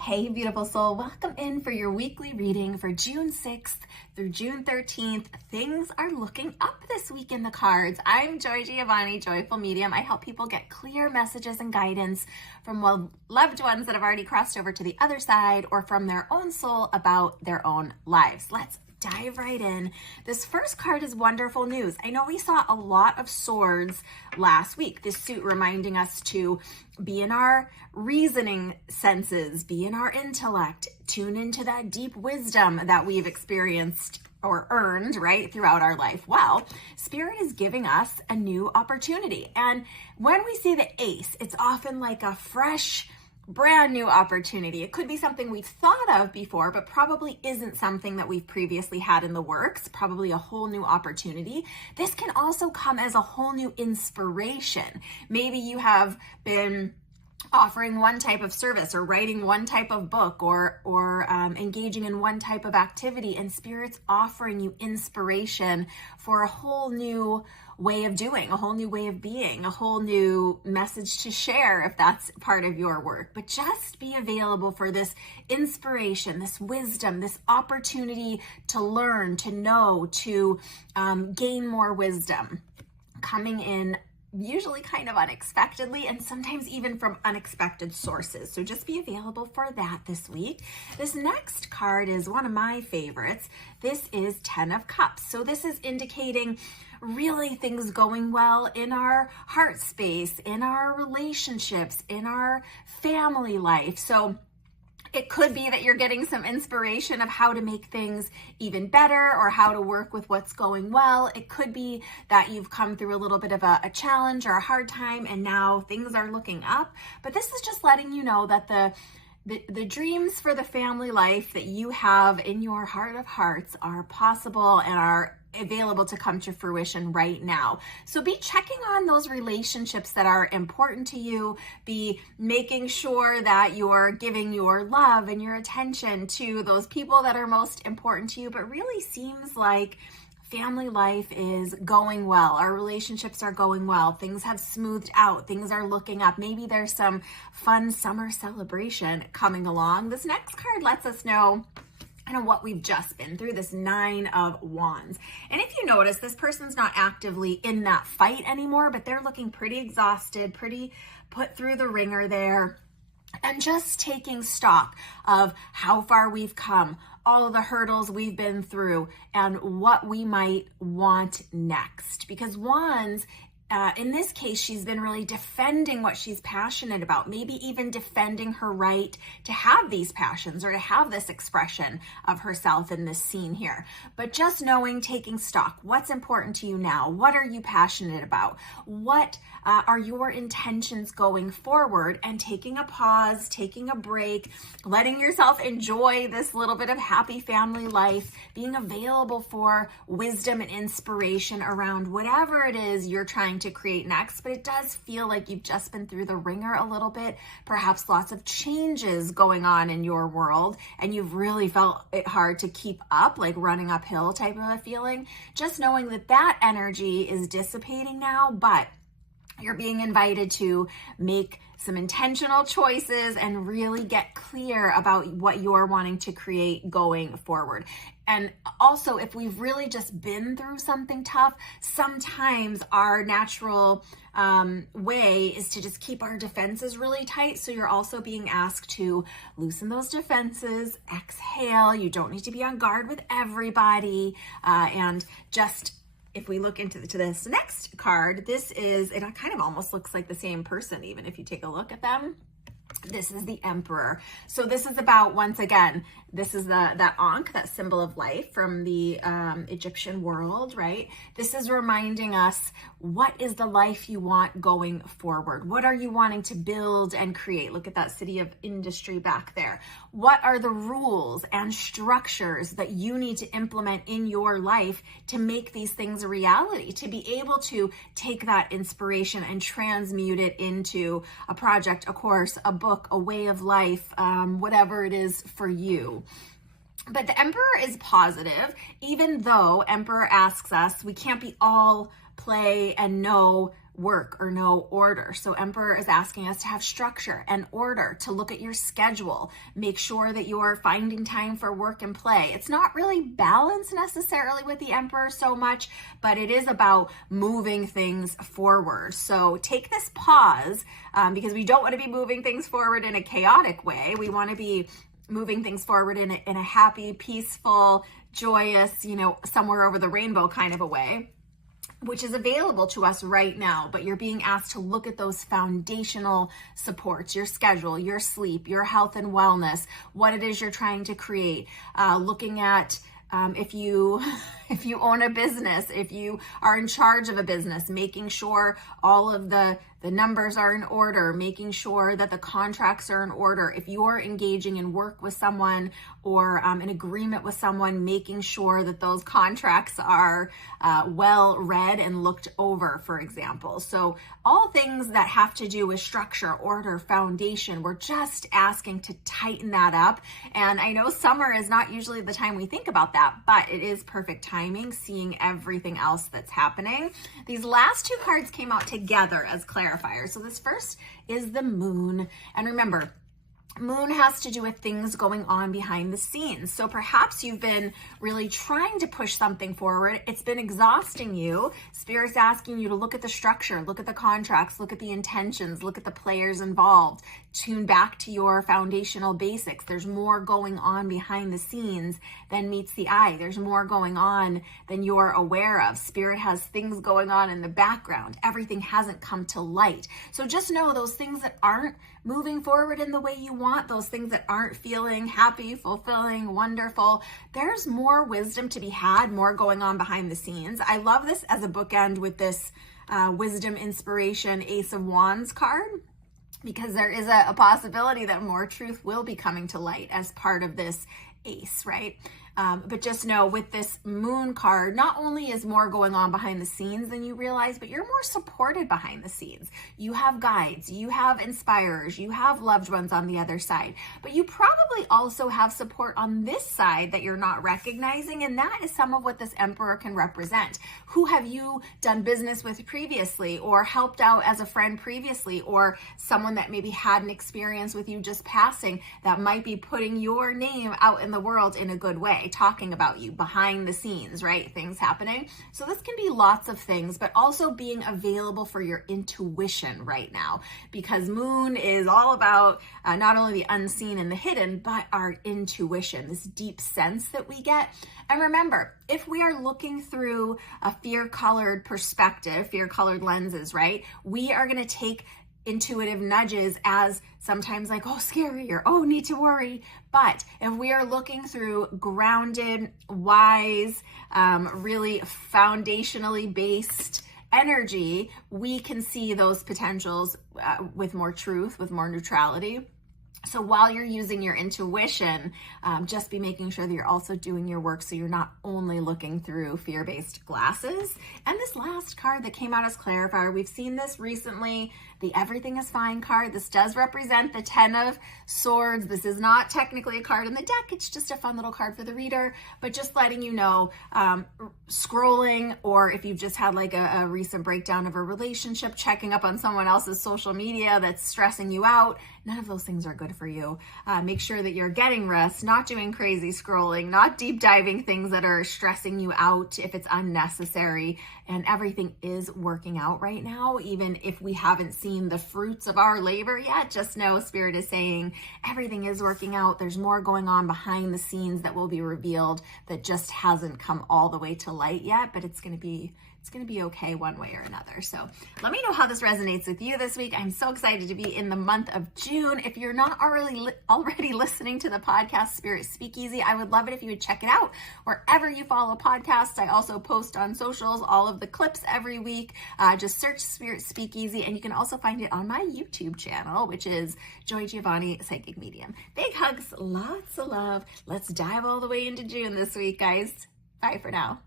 Hey, beautiful soul. Welcome in for your weekly reading for June 6th through June 13th. Things are looking up this week in the cards. I'm Joy Giovanni, Joyful Medium. I help people get clear messages and guidance from loved ones that have already crossed over to the other side or from their own soul about their own lives. Let's dive right in. This first card is wonderful news. I know we saw a lot of swords last week. This suit reminding us to be in our reasoning senses, be in our intellect, tune into that deep wisdom that we've experienced or earned, right, throughout our life. Well, Spirit is giving us a new opportunity. And when we see the ace, it's often like a fresh, brand new opportunity. It could be something we've thought of before, but probably isn't something that we've previously had in the works, probably a whole new opportunity. This can also come as a whole new inspiration. Maybe you have been offering one type of service or writing one type of book or engaging in one type of activity, and Spirit's offering you inspiration for a whole new way of doing, a whole new way of being, a whole new message to share if that's part of your work. But just be available for this inspiration, this wisdom, this opportunity to learn, to know, to gain more wisdom coming in usually kind of unexpectedly and sometimes even from unexpected sources. So just be available for that this week. This next card is one of my favorites. This is 10 of Cups. So this is indicating really things going well in our heart space, in our relationships, in our family life. So it could be that you're getting some inspiration of how to make things even better or how to work with what's going well. It could be that you've come through a little bit of a challenge or a hard time and now things are looking up. But this is just letting you know that the dreams for the family life that you have in your heart of hearts are possible and are available to come to fruition right now. So be checking on those relationships that are important to you. Be making sure that you're giving your love and your attention to those people that are most important to you. But really seems like family life is going well. Our relationships are going well. Things have smoothed out. Things are looking up. Maybe there's some fun summer celebration coming along. This next card lets us know kind of what we've just been through, this 9 of Wands. And if you notice, this person's not actively in that fight anymore, but they're looking pretty exhausted, pretty put through the ringer there, and just taking stock of how far we've come, all of the hurdles we've been through, and what we might want next. Because Wands, in this case, she's been really defending what she's passionate about, maybe even defending her right to have these passions or to have this expression of herself in this scene here. But just knowing, taking stock, what's important to you now? What are you passionate about? What are your intentions going forward? And taking a pause, taking a break, letting yourself enjoy this little bit of happy family life, being available for wisdom and inspiration around whatever it is you're trying to create next. But it does feel like you've just been through the ringer a little bit, perhaps lots of changes going on in your world, and you've really felt it hard to keep up, like running uphill type of a feeling. Just knowing that that energy is dissipating now, but you're being invited to make some intentional choices and really get clear about what you're wanting to create going forward. And also, if we've really just been through something tough, sometimes our natural way is to just keep our defenses really tight. So you're also being asked to loosen those defenses, exhale. You don't need to be on guard with everybody, and just if we look into this next card, it kind of almost looks like the same person, even if you take a look at them. This is the Emperor. So this is about, once again, this is that Ankh, that symbol of life from the Egyptian world, right? This is reminding us, what is the life you want going forward? What are you wanting to build and create? Look at that city of industry back there. What are the rules and structures that you need to implement in your life to make these things a reality, to be able to take that inspiration and transmute it into a project, a course, a book, a way of life, whatever it is for you. But the Emperor is positive, even though Emperor asks us, we can't be all play and know work or no order. So Emperor is asking us to have structure and order, to look at your schedule, make sure that you're finding time for work and play. It's not really balanced necessarily with the Emperor so much, but it is about moving things forward. So take this pause because we don't want to be moving things forward in a chaotic way. We want to be moving things forward in a happy, peaceful, joyous, somewhere over the rainbow kind of a way, which is available to us right now. But you're being asked to look at those foundational supports, your schedule, your sleep, your health and wellness, what it is you're trying to create, looking at if you own a business, if you are in charge of a business, making sure all of the numbers are in order, making sure that the contracts are in order. If you're engaging in work with someone or an agreement with someone, making sure that those contracts are well read and looked over, for example. So all things that have to do with structure, order, foundation, we're just asking to tighten that up. And I know summer is not usually the time we think about that, but it is perfect timing, seeing everything else that's happening. These last two cards came out together as clarifiers. So this first is the moon. And remember, moon has to do with things going on behind the scenes. So perhaps you've been really trying to push something forward. It's been exhausting you. Spirit's asking you to look at the structure, look at the contracts, look at the intentions, look at the players involved, tune back to your foundational basics. There's more going on behind the scenes than meets the eye. There's more going on than you're aware of. Spirit has things going on in the background. Everything hasn't come to light. So just know those things that aren't moving forward in the way you want, those things that aren't feeling happy, fulfilling, wonderful, there's more wisdom to be had, more going on behind the scenes. I love this as a bookend with this wisdom, inspiration, Ace of Wands card, because there is a possibility that more truth will be coming to light as part of this ace, right? But just know with this moon card, not only is more going on behind the scenes than you realize, but you're more supported behind the scenes. You have guides, you have inspirers, you have loved ones on the other side, but you probably also have support on this side that you're not recognizing. And that is some of what this Emperor can represent. Who have you done business with previously, or helped out as a friend previously, or someone that maybe had an experience with you just passing that might be putting your name out in the world in a good way, talking about you behind the scenes, right? Things happening. So this can be lots of things, but also being available for your intuition right now, because moon is all about not only the unseen and the hidden, but our intuition, this deep sense that we get. And remember, if we are looking through a fear-colored perspective, fear-colored lenses, right? We are going to take intuitive nudges as sometimes like, oh, scary, or oh, need to worry. But if we are looking through grounded, wise, really foundationally based energy, we can see those potentials with more truth, with more neutrality. So while you're using your intuition, just be making sure that you're also doing your work so you're not only looking through fear-based glasses. And this last card that came out as clarifier, we've seen this recently, the Everything is Fine card. This does represent the 10 of Swords. This is not technically a card in the deck. It's just a fun little card for the reader, but just letting you know, scrolling, or if you've just had like a recent breakdown of a relationship, checking up on someone else's social media that's stressing you out, none of those things are good for you. Make sure that you're getting rest, not doing crazy scrolling, not deep diving things that are stressing you out if it's unnecessary. And everything is working out right now. Even if we haven't seen the fruits of our labor yet, just know Spirit is saying everything is working out. There's more going on behind the scenes that will be revealed that just hasn't come all the way to light yet, but it's going to be okay one way or another. So let me know how this resonates with you this week. I'm so excited to be in the month of June. If you're not already listening to the podcast Spirit Speakeasy, I would love it if you would check it out wherever you follow podcasts. I also post on socials all of the clips every week. Just search Spirit Speakeasy, and you can also find it on my YouTube channel, which is Joy Giovanni Psychic Medium. Big hugs, lots of love. Let's dive all the way into June this week, guys. Bye for now.